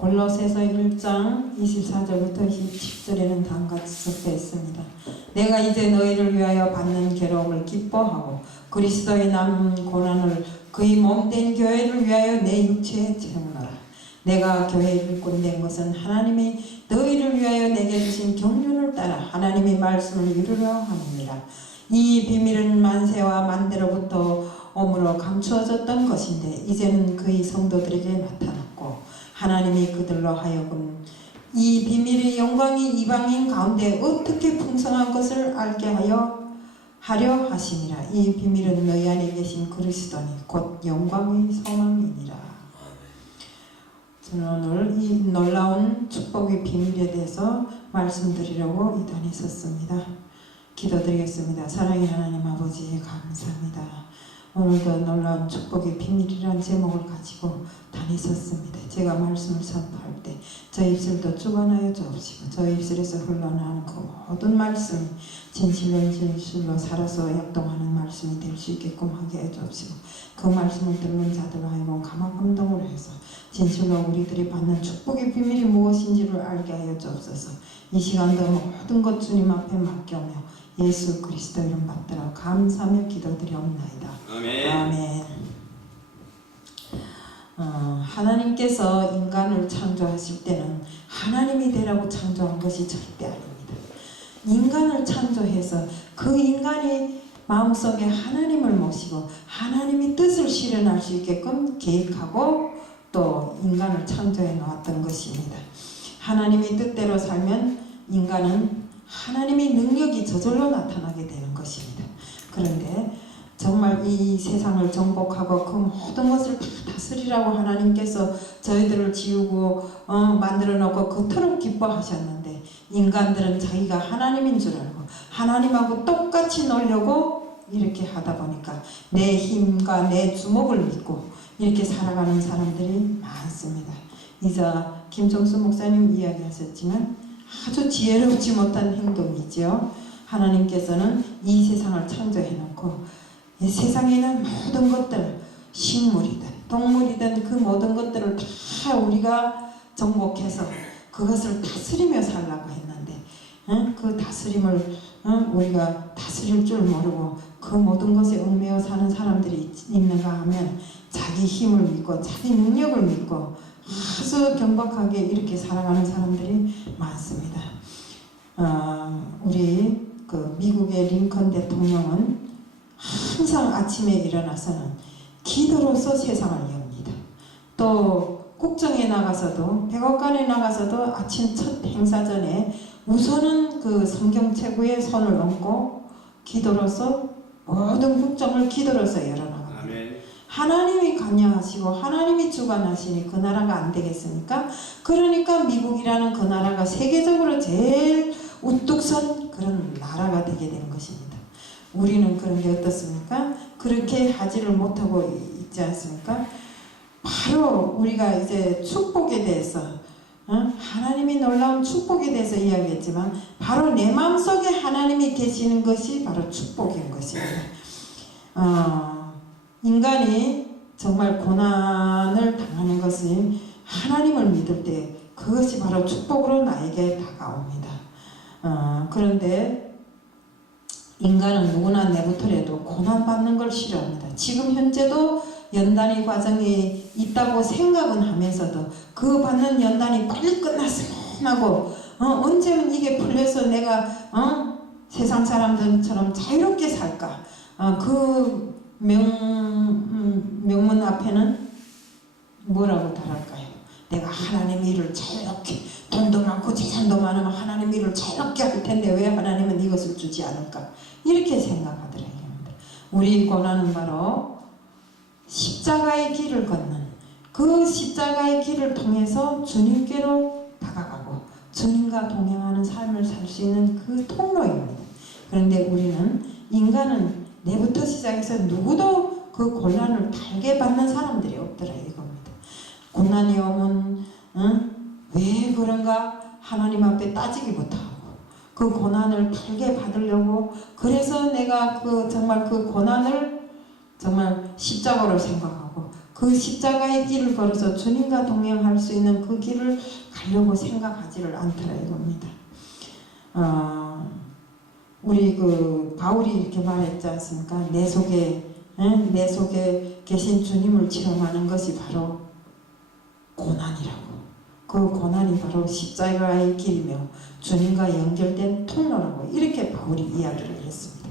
골로새서 1장 24절부터 27절에는 다음같이 적혀 있습니다. 내가 이제 너희를 위하여 받는 괴로움을 기뻐하고 그리스도의 남은 고난을 그의 몸된 교회를 위하여 내 육체에 채우노라. 내가 교회의 일꾼 된 것은 하나님이 너희를 위하여 내게 주신 경륜을 따라 하나님의 말씀을 이루려 함이니라. 이 비밀은 만세와 만대로부터 오므로 감추어졌던 것인데 이제는 그의 성도들에게 나타났고 하나님이 그들로 하여금 이 비밀의 영광이 이방인 가운데 어떻게 풍성한 것을 알게 하려 하심이라. 이 비밀은 너희 안에 계신 그리스도니 곧 영광의 소망이니라. 저는 오늘 이 놀라운 축복의 비밀에 대해서 말씀드리려고 이 단에 섰습니다. 기도드리겠습니다. 사랑의 하나님 아버지 감사합니다. 오늘도 놀라운 축복의 비밀이라는 제목을 가지고 단에 섰습니다. 제가 말씀을 선포할 때 저 입술도 주관하여 주옵시고 저 입술에서 흘러나오는 그 모든 말씀이 진실로 진실로 살아서 역동하는 말씀이 될 수 있게끔 하게 해 주옵시고 그 말씀을 듣는 자들로 하여금 감화감동을 해서 진실로 우리들이 받는 축복의 비밀이 무엇인지를 알게 하여 주옵소서. 이 시간도 모든 것 주님 앞에 맡겨오며 예수 그리스도 이름 받들어 감사하며 기도드리옵나이다. 아멘. 아멘. 하나님께서 인간을 창조하실 때는 하나님이 되라고 창조한 것이 절대 아닙니다. 인간을 창조해서 그 인간이 마음속에 하나님을 모시고 하나님의 뜻을 실현할 수 있게끔 계획하고 또 인간을 창조해 놓았던 것입니다. 하나님의 뜻대로 살면 인간은 하나님의 능력이 저절로 나타나게 되는 것입니다. 그런데 정말 이 세상을 정복하고 그 모든 것을 다 다스리라고 하나님께서 저희들을 지우고 만들어 놓고 그토록 기뻐하셨는데 인간들은 자기가 하나님인 줄 알고 하나님하고 똑같이 놀려고 이렇게 하다 보니까 내 힘과 내 주먹을 믿고 이렇게 살아가는 사람들이 많습니다. 이자 김종수 목사님 이야기하셨지만 아주 지혜롭지 못한 행동이죠. 하나님께서는 이 세상을 창조해 놓고 이 세상에 있는 모든 것들, 식물이든 동물이든 그 모든 것들을 다 우리가 정복해서 그것을 다스리며 살라고 했는데 그 다스림을 우리가 다스릴 줄 모르고 그 모든 것에 얽매여 사는 사람들이 있는가 하면 자기 힘을 믿고 자기 능력을 믿고 아주 경박하게 이렇게 살아가는 사람들이 많습니다. 우리 그 미국의 링컨 대통령은 항상 아침에 일어나서는 기도로서 세상을 엽니다. 또 국정에 나가서도 백악관에 나가서도 아침 첫 행사 전에 우선은 그 성경책에 손을 얹고 기도로서 모든 국정을 기도로서 열어나갑니다. 하나님이 관여하시고 하나님이 주관하시니 그 나라가 안 되겠습니까? 그러니까 미국이라는 그 나라가 세계적으로 제일 우뚝 선 그런 나라가 되게 되는 것입니다. 우리는 그런 게 어떻습니까? 그렇게 하지를 못하고 있지 않습니까? 바로 우리가 이제 축복에 대해서 하나님이 놀라운 축복에 대해서 이야기했지만 바로 내 마음속에 하나님이 계시는 것이 바로 축복인 것입니다. 인간이 정말 고난을 당하는 것이 하나님을 믿을 때 그것이 바로 축복으로 나에게 다가옵니다. 그런데 인간은 누구나 내부터라도 고난받는 걸 싫어합니다. 지금 현재도 연단의 과정이 있다고 생각은 하면서도 그 받는 연단이 빨리 끝났으면 하고 언제면 이게 풀려서 내가 세상 사람들처럼 자유롭게 살까 그 명문 앞에는 뭐라고 달할까요? 내가 하나님 일을 자유롭게 돈도 많고 재산도 많으면 하나님 일을 자유롭게 할 텐데 왜 하나님은 이것을 주지 않을까? 이렇게 생각하더라고요. 우리 고난은 바로 십자가의 길을 걷는 그 십자가의 길을 통해서 주님께로 다가가고 주님과 동행하는 삶을 살 수 있는 그 통로입니다. 그런데 우리는 인간은 내부터 시작해서 누구도 그 고난을 달게 받는 사람들이 없더라 이겁니다. 고난이 오면 왜 그런가 하나님 앞에 따지기부터 하고 그 고난을 달게 받으려고 그래서 내가 정말 그 고난을 정말 십자가로 생각하고 그 그 십자가의 길을 걸어서 주님과 동행할 수 있는 그 길을 가려고 생각하지를 않더라 이겁니다. 우리 그 바울이 이렇게 말했지 않습니까? 내 속에 계신 주님을 체험하는 것이 바로 고난이라고. 그 고난이 바로 십자가의 길이며 주님과 연결된 통로라고 이렇게 바울이 이야기를 했습니다.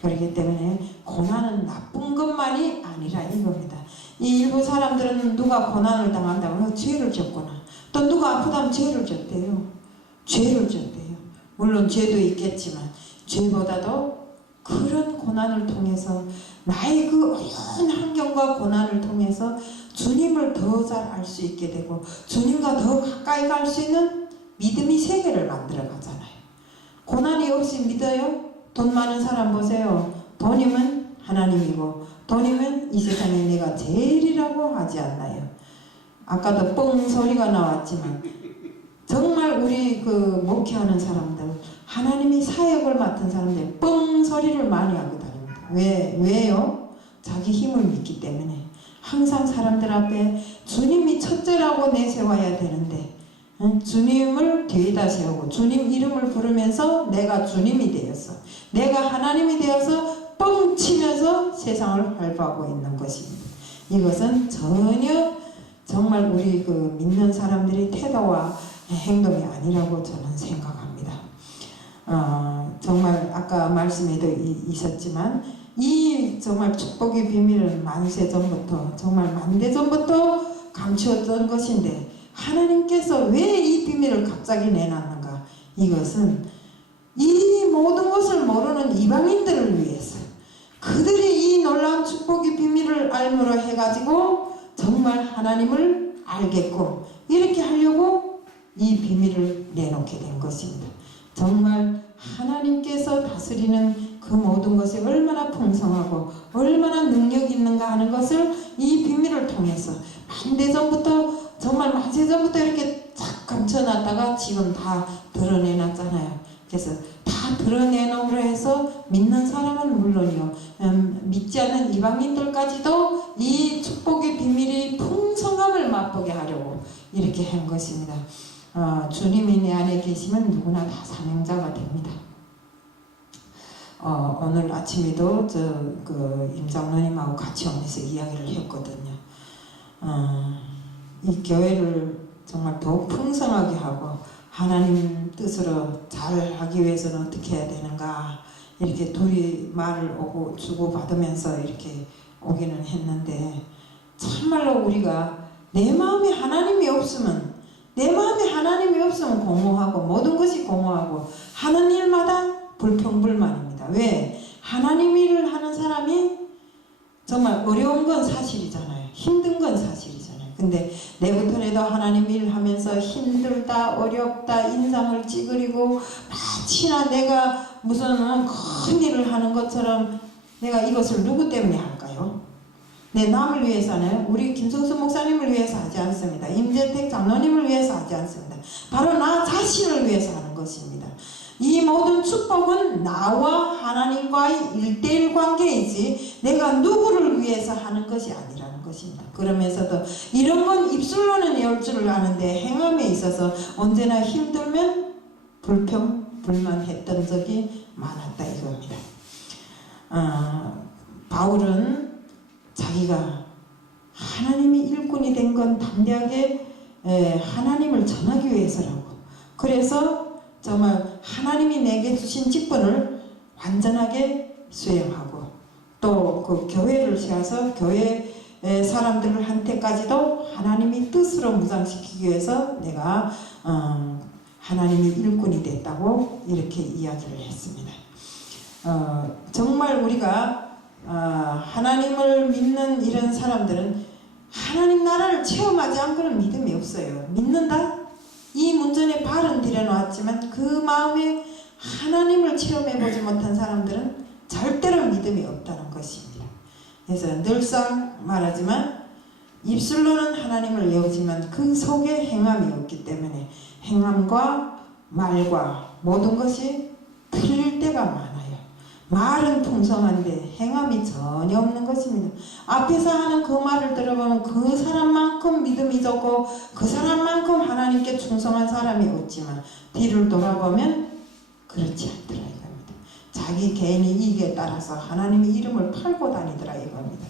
그렇기 때문에 고난은 나쁜 것만이 아니라 이겁니다. 이 일부 사람들은 누가 고난을 당한다면 죄를 졌구나. 또 누가 아프다면 죄를 졌대요. 죄를 졌대요. 물론 죄도 있겠지만 죄보다도 그런 고난을 통해서 나의 그 어려운 환경과 고난을 통해서 주님을 더 잘 알 수 있게 되고 주님과 더 가까이 갈 수 있는 믿음의 세계를 만들어 가잖아요. 고난이 없이 믿어요? 돈 많은 사람 보세요. 돈이면 하나님이고 돈이면 이 세상에 내가 제일이라고 하지 않나요? 아까도 뻥 소리가 나왔지만 정말 우리 그 목회하는 사람들 하나님이 사역을 맡은 사람들 뻥 소리를 많이 하고 다닙니다. 왜요? 자기 힘을 믿기 때문에. 항상 사람들 앞에 주님이 첫째라고 내세워야 되는데 주님을 뒤에다 세우고 주님 이름을 부르면서 내가 주님이 되었어. 내가 하나님이 되어서 뻥 치면서 세상을 활보하고 있는 것입니다. 이것은 전혀 정말 우리 그 믿는 사람들의 태도와 행동이 아니라고 저는 생각합니다. 정말 아까 말씀에도 있었지만 이 정말 축복의 비밀은 만세전부터 정말 만대전부터 감추었던 것인데 하나님께서 왜 이 비밀을 갑자기 내놨는가? 이것은 이 모든 것을 모르는 이방인들을 위해서 그들이 이 놀라운 축복의 비밀을 알므로 해가지고 정말 하나님을 알게끔 이렇게 하려고 이 비밀을 내놓게 된 것입니다. 정말 하나님께서 다스리는 그 모든 것이 얼마나 풍성하고 얼마나 능력이 있는가 하는 것을 이 비밀을 통해서 만대전부터 정말 만세전부터 이렇게 쫙 감춰놨다가 지금 다 드러내놨잖아요. 그래서 다 드러내놓으로 해서 믿는 사람은 물론이요 믿지 않는 이방인들까지도 이 축복의 비밀이 풍성함을 맛보게 하려고 이렇게 한 것입니다. 주님이 내 안에 계시면 누구나 다 사명자가 됩니다. 오늘 아침에도 임 장로님하고 같이 오면서 이야기를 했거든요. 이 교회를 정말 더욱 풍성하게 하고 하나님 뜻으로 잘 하기 위해서는 어떻게 해야 되는가 이렇게 둘이 말을 주고 받으면서 이렇게 오기는 했는데 참말로 우리가 내 마음에 하나님이 없으면 공허하고 모든 것이 공허하고 하는 일마다 불평불만입니다. 왜? 하나님 일을 하는 사람이 정말 어려운 건 사실이잖아요. 힘든 건 사실이잖아요. 근데 내부터라도 하나님 일 하면서 힘들다 어렵다 인상을 찌그리고 마치나 내가 무슨 큰 일을 하는 것처럼 내가 이것을 누구 때문에 할까요? 내 남을 위해서 하나요? 우리 김성수 목사님을 위해서 하지 않습니다. 임재택 장로님을 위해서 하지 않습니다. 바로 나 자신을 위해서 하는 것입니다. 이 모든 축복은 나와 하나님과의 1:1 관계이지 내가 누구를 위해서 하는 것이 아니라는 것입니다. 그러면서도 이런 건 입술로는 외울 줄 아는데 행함에 있어서 언제나 힘들면 불평불만했던 적이 많았다 이겁니다. 바울은 자기가 하나님이 일꾼이 된 건 담대하게 하나님을 전하기 위해서라고. 그래서 정말 하나님이 내게 주신 직분을 완전하게 수행하고 또 그 교회를 세워서 교회 사람들한테까지도 하나님이 뜻으로 무장시키기 위해서 내가 하나님이 일꾼이 됐다고 이렇게 이야기를 했습니다. 정말 우리가 하나님을 믿는 이런 사람들은 하나님 나라를 체험하지 않고는 믿음이 없어요. 믿는다? 이 문전에 발은 들여놓았지만 그 마음에 하나님을 체험해보지 못한 사람들은 절대로 믿음이 없다는 것입니다. 그래서 늘상 말하지만 입술로는 하나님을 외우지만 그 속에 행함이 없기 때문에 행함과 말과 모든 것이 틀릴 때가 많아요. 말은 풍성한데 행함이 전혀 없는 것입니다. 앞에서 하는 그 말을 들어보면 그 사람만큼 믿음이 좋고 그 사람만큼 하나님께 충성한 사람이 없지만 뒤를 돌아보면 그렇지 않더라 이겁니다. 자기 개인의 이익에 따라서 하나님의 이름을 팔고 다니더라 이겁니다.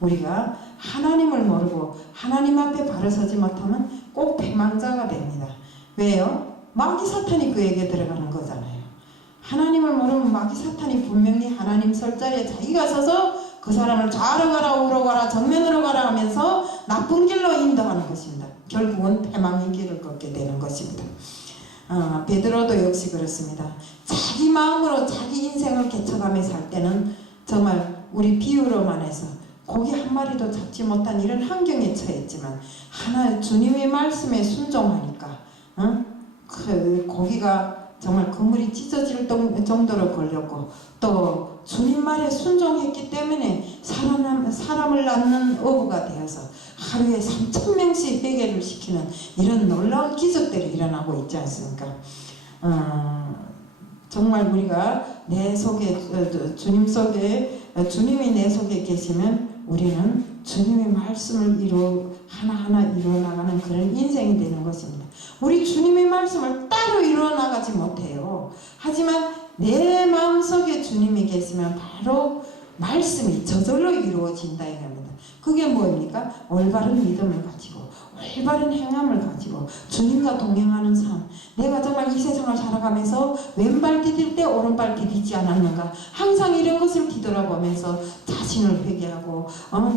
우리가 하나님을 모르고 하나님 앞에 바로 서지 못하면 꼭 패망자가 됩니다. 왜요? 마귀 사탄이 그에게 들어가는 거잖아요. 하나님을 모르면 마귀 사탄이 분명히 하나님 설 자리에 자기가 서서 그 사람을 좌로 가라 우로 가라 정면으로 가라 하면서 나쁜 길로 인도하는 것입니다. 결국은 패망의 길을 걷게 되는 것입니다. 베드로도 역시 그렇습니다. 자기 마음으로 자기 인생을 개척하며 살 때는 정말 우리 비유로만 해서 고기 한 마리도 잡지 못한 이런 환경에 처했지만 주님의 말씀에 순종하니까 그 고기가 정말 그물이 찢어질 정도로 걸렸고 또 주님 말에 순종했기 때문에 사람을 낳는 어부가 되어서 하루에 3,000명씩 회개를 시키는 이런 놀라운 기적들이 일어나고 있지 않습니까? 정말 우리가 내 속에 주님이 내 속에 계시면 우리는 주님의 말씀을 하나하나 이루어나가는 그런 인생이 되는 것입니다. 우리 주님의 말씀을 따로 이루어나가지 못해요. 하지만 내 마음속에 주님이 계시면 바로 말씀이 저절로 이루어진다 이겁니다. 그게 뭐입니까? 올바른 믿음을 가지고 올바른 행함을 가지고 주님과 동행하는 삶. 내가 정말 이 세상을 살아가면서 왼발 디딜 때 오른발 디디지 않았는가, 항상 이런 것을 뒤돌아보면서 자신을 회개하고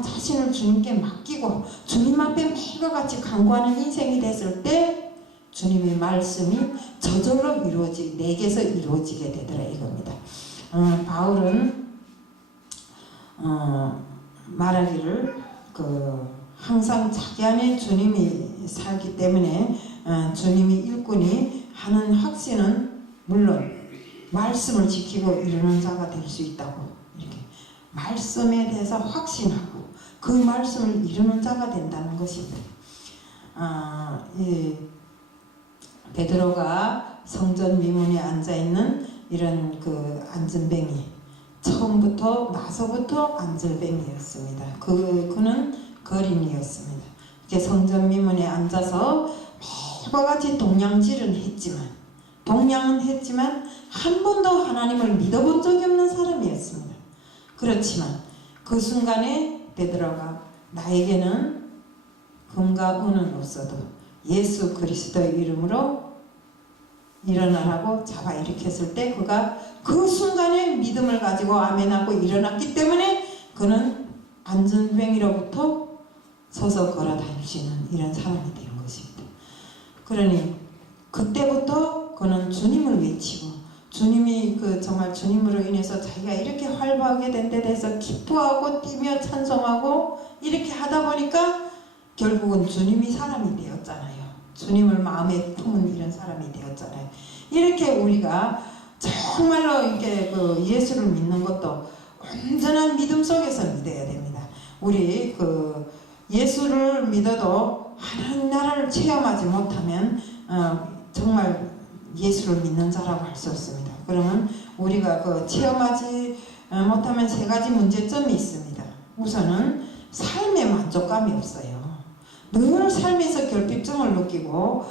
자신을 주님께 맡기고 주님 앞에 매일과 같이 간구하는 인생이 됐을 때 주님의 말씀이 저절로 내게서 이루어지게 되더라 이겁니다. 바울은 말하기를 항상 자기 안에 주님이 살기 때문에 주님이 일꾼이 하는 확신은 물론 말씀을 지키고 이루는 자가 될 수 있다고 이렇게 말씀에 대해서 확신하고 그 말씀을 이루는 자가 된다는 것입니다. 베드로가 성전 미문에 앉아있는 이런 안전뱅이, 처음부터 나서부터 안전뱅이였습니다. 그는 거린이었습니다. 성전 미문에 앉아서 매일과 같이 동냥질은 했지만 한 번도 하나님을 믿어본 적이 없는 사람이었습니다. 그렇지만 그 순간에 베드로가 나에게는 금과 은은 없어도 예수 그리스도의 이름으로 일어나라고 잡아 일으켰을 때 그가 그 순간에 믿음을 가지고 아멘하고 일어났기 때문에 그는 안전뱅이로부터 서서 걸어 다닐 수 있는 이런 사람이 되는 것입니다. 그러니 그때부터 그는 주님을 외치고 주님이 정말 주님으로 인해서 자기가 이렇게 활보하게 된 데 대해서 기뻐하고 뛰며 찬송하고 이렇게 하다 보니까 결국은 주님이 사람이 되었잖아요. 주님을 마음에 품은 이런 사람이 되었잖아요. 이렇게 우리가 정말로 이렇게 예수를 믿는 것도 온전한 믿음 속에서 믿어야 됩니다. 우리 예수를 믿어도 하나님 나라를 체험하지 못하면 정말 예수를 믿는 자라고 할 수 없습니다. 그러면 우리가 체험하지 못하면 세 가지 문제점이 있습니다. 우선은 삶의 만족감이 없어요. 늘 삶에서 결핍증을 느끼고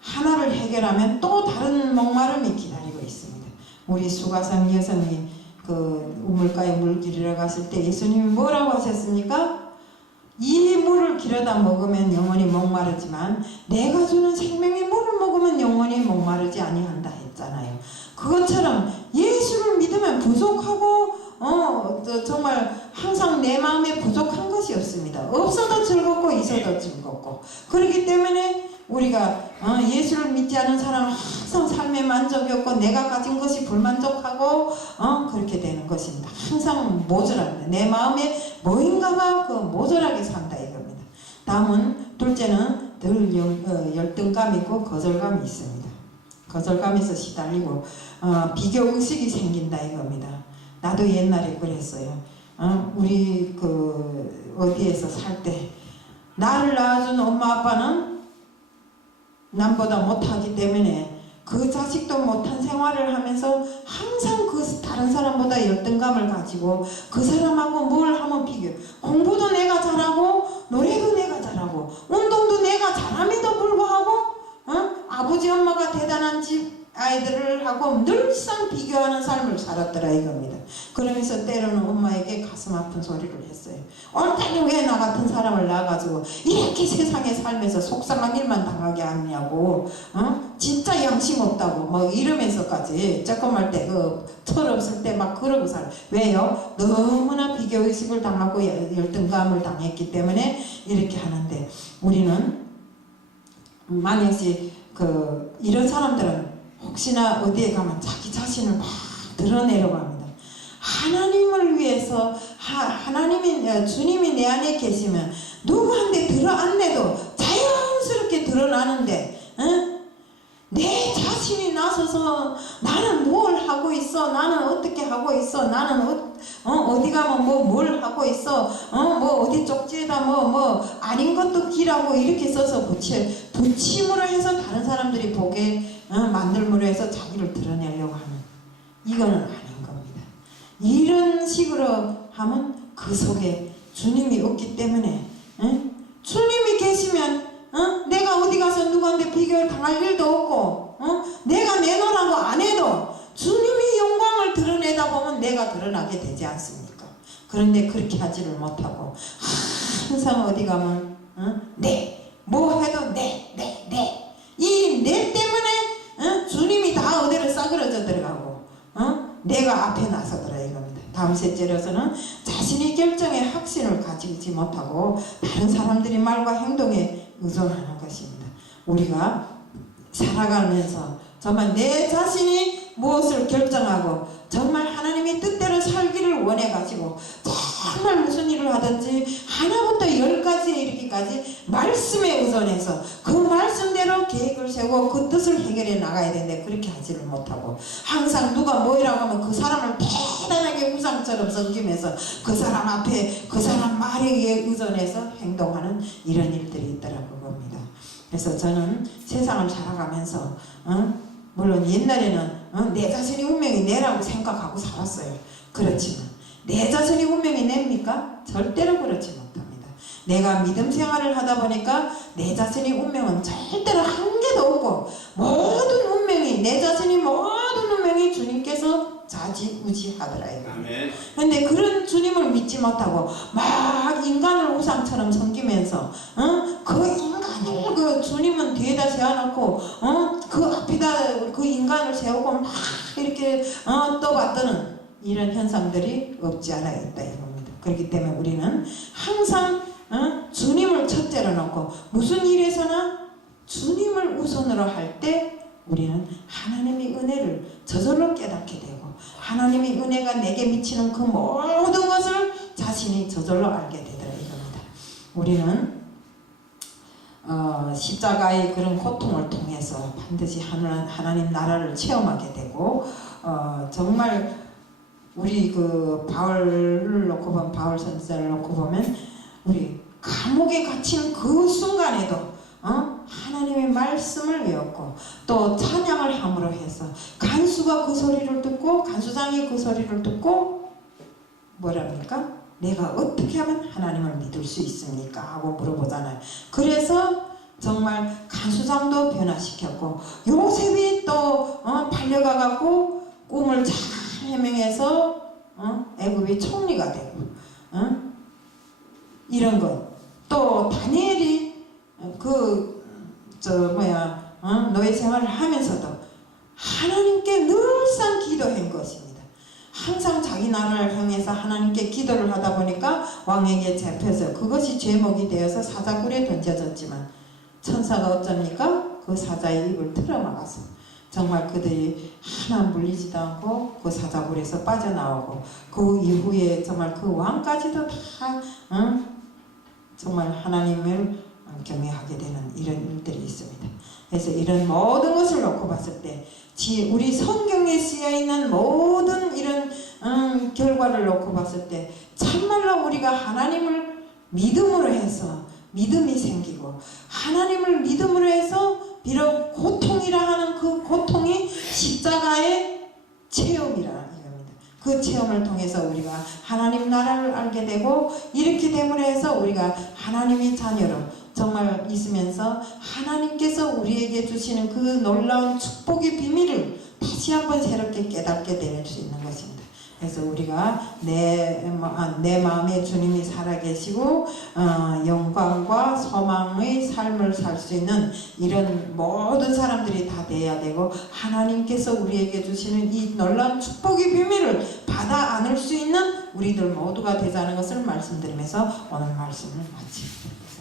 하나를 해결하면 또 다른 목마름이 기다리고 있습니다. 우리 수가성 여성이 우물가에 물 길이러 갔을 때 예수님이 뭐라고 하셨습니까? 이 물을 길어다 먹으면 영원히 목마르지만 내가 주는 생명의 물을 먹으면 영원히 목마르지 아니한다 했잖아요. 그것처럼 예수를 믿으면 부족하고 정말 항상 내 마음에 부족한 것이 없습니다. 없어도 즐겁고 있어도 즐겁고. 그렇기 때문에 우리가 예수를 믿지 않은 사람은 항상 삶에 만족이 없고 내가 가진 것이 불만족하고 그렇게 되는 것입니다. 항상 모자랍니다. 내 마음에 뭐인가가 모자라게 산다 이겁니다. 다음은 둘째는 늘 열등감이 있고 거절감이 있습니다. 거절감에서 시달리고 비교의식이 생긴다 이겁니다. 나도 옛날에 그랬어요. 우리 어디에서 살 때 나를 낳아준 엄마 아빠는 남보다 못하기 때문에 그 자식도 못한 생활을 하면서 항상 그 다른 사람보다 열등감을 가지고 그 사람하고 뭘 하면 비교. 공부도 내가 잘하고 노래도 내가 잘하고 운동도 내가 잘함에도 불구하고 아버지 엄마가 대단한 집 아이들을 하고 늘상 비교하는 삶을 살았더라 이겁니다. 그러면서 때로는 엄마에게 가슴 아픈 소리를 했어요. 얼마나 왜 나 같은 사람을 낳아가지고 이렇게 세상에 살면서 속상한 일만 당하게 하냐고, 진짜 양심 없다고 뭐 이러면서까지 조금할 때 그 철없을 때 막 그러고 살아요. 왜요? 너무나 비교의식을 당하고 열등감을 당했기 때문에 이렇게 하는데, 우리는 만약에 이런 사람들은 혹시나 어디에 가면 자기 자신을 막 드러내려고 합니다. 하나님을 위해서 주님이 내 안에 계시면 누구한테 드러안내도 자연스럽게 드러나는데, 내 자신이 나서서 나는 뭘 하고 있어, 나는 어떻게 하고 있어, 나는 어디 가면 뭘 하고 있어, 어디 쪽지에다 아닌 것도 기라고 이렇게 써서 붙임으로 해서 다른 사람들이 보게 만들므로 해서 자기를 드러내려고 하는, 이거는 아닌 겁니다. 이런 식으로 하면 그 속에 주님이 없기 때문에, 주님이 계시면 내가 어디 가서 누구한테 비교를 당할 일도 없고, 내가 내놓으라고 안 해도 주님이 영광을 드러내다 보면 내가 드러나게 되지 않습니까? 그런데 그렇게 하지를 못하고 항상 어디 가면 뭐 해도 이 내 때문에 주님이 다 어디를 싸그러져 들어가고 내가 앞에 나서더라 이겁니다. 다음 셋째로서는 자신이 결정에 확신을 가지지 못하고 다른 사람들이 말과 행동에 의존하는 것입니다. 우리가 살아가면서 정말 내 자신이 무엇을 결정하고 정말 하나님의 뜻대로 살기를 원해가지고 정말 무슨 일을 하든지 하나부터 10가지에 이르기까지 말씀에 의존해서 그 말씀대로 계획을 세우고 그 뜻을 해결해 나가야 되는데 그렇게 하지를 못하고 항상 누가 뭐라고 하면 그 사람을 대단하게 우상처럼 섬기면서 그 사람 앞에 그 사람 말에 의존해서 행동하는 이런 일들이 있더라고 봅니다. 그래서 저는 세상을 살아가면서 물론 옛날에는 내 자신이 운명이 내라고 생각하고 살았어요. 그렇지만 내 자신이 운명이 냅니까? 절대로 그렇지 못합니다. 내가 믿음 생활을 하다 보니까 내 자신이 운명은 절대로 한 개도 없고 모든 운명이 내 자신이 모든 운명이 주님께서 좌지우지하더라요. 그런데 그런 주님을 믿지 못하고 막 인간을 우상처럼 섬기면서 그 인간을 그 주님은 뒤에다 세워놓고 그 앞에다 그 인간을 세우고 막 이렇게 떠받드는 이런 현상들이 없지 않아 있다 이겁니다. 그렇기 때문에 우리는 항상 주님을 첫째로 놓고 무슨 일에서나 주님을 우선으로 할 때 우리는 하나님의 은혜를 저절로 깨닫게 되고 하나님의 은혜가 내게 미치는 그 모든 것을 자신이 저절로 알게 되더라 이겁니다. 우리는 십자가의 그런 고통을 통해서 반드시 하나님 나라를 체험하게 되고 정말 우리 그 바울을 놓고 보면 바울 선지자를 놓고 보면 우리 감옥에 갇힌 그 순간에도 하나님의 말씀을 외웠고 또 찬양을 함으로 해서 간수가 그 소리를 듣고 간수장이 그 소리를 듣고 뭐랍니까? 내가 어떻게 하면 하나님을 믿을 수 있습니까? 하고 물어보잖아요. 그래서 정말 간수장도 변화시켰고 요셉이 또 팔려가갖고 꿈을 잘 해명해서 애굽의 총리가 되고 이런 것. 또 다니엘이 노예 생활을 하면서도 하나님께 늘상 기도한 것입니다. 항상 자기 나라를 향해서 하나님께 기도를 하다 보니까 왕에게 잡혀서 그것이 죄목이 되어서 사자굴에 던져졌지만 천사가 어쩝니까? 그 사자의 입을 틀어막아서 정말 그들이 하나 물리지도 않고 그 사자굴에서 빠져나오고 그 이후에 정말 그 왕까지도 다 정말 하나님을 경외하게 되는 이런 일들이 있습니다. 그래서 이런 모든 것을 놓고 봤을 때 우리 성경에 쓰여있는 모든 이런 결과를 놓고 봤을 때 참말로 우리가 하나님을 믿음으로 해서 믿음이 생기고 하나님을 믿음으로 해서 비록 고통이라 하는 그 고통이 십자가의 체험이라 이겁니다. 그 체험을 통해서 우리가 하나님 나라를 알게 되고 이렇게 됨으로 해서 우리가 하나님의 자녀로 정말 있으면서 하나님께서 우리에게 주시는 그 놀라운 축복의 비밀을 다시 한번 새롭게 깨닫게 될 수 있는 것입니다. 그래서 우리가 내 마음에 주님이 살아계시고 영광과 소망의 삶을 살 수 있는 이런 모든 사람들이 다 돼야 되고 하나님께서 우리에게 주시는 이 놀라운 축복의 비밀을 받아 안을 수 있는 우리들 모두가 되자는 것을 말씀드리면서 오늘 말씀을 마칩니다.